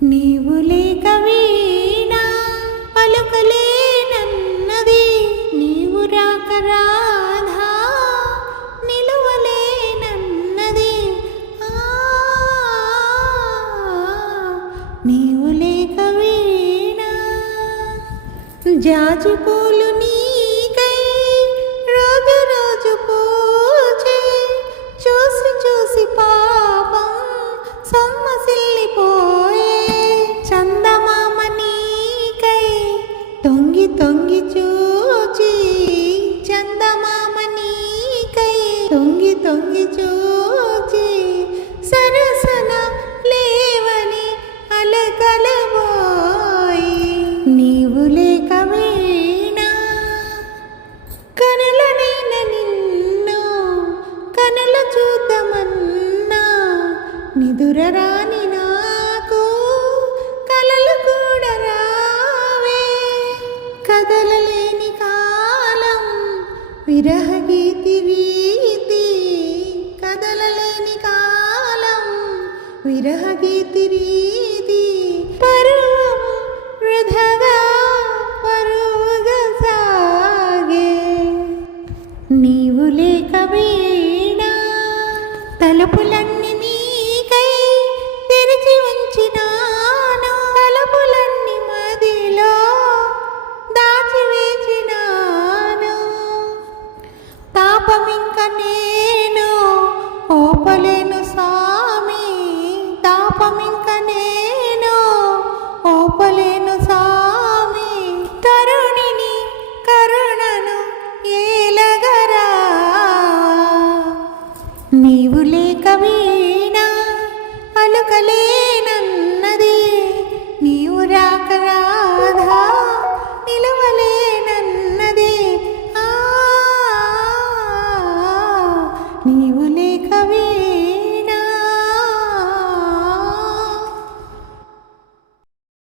నీవు లేక వీణా పలుకలేనన్నది, నీవు రాక రాధా నిలువలేనన్నది. నీవు లేక వీణా జాజి పూలు నీకై రోజు రోజు పూచే, చూసి చూసి పాపం సొమ్మసిల్లిపోయే. చందమామ నీకై తొంగి తొంగి చూచి, చందమామ నీకై తొంగి తొంగి చూచి, సరసన లేవని అలకలబోయి. నీవు లేక వీణా కనులనైన నిన్ను కనుల చూద్దామన్నా, నిదురరాని నాకు కలలు కూడా రావే. కదలలేని కాలం విరహగీతి రీతి, కదలలేని కాలం విరహగీతి రీతి, పర్వము వృధగా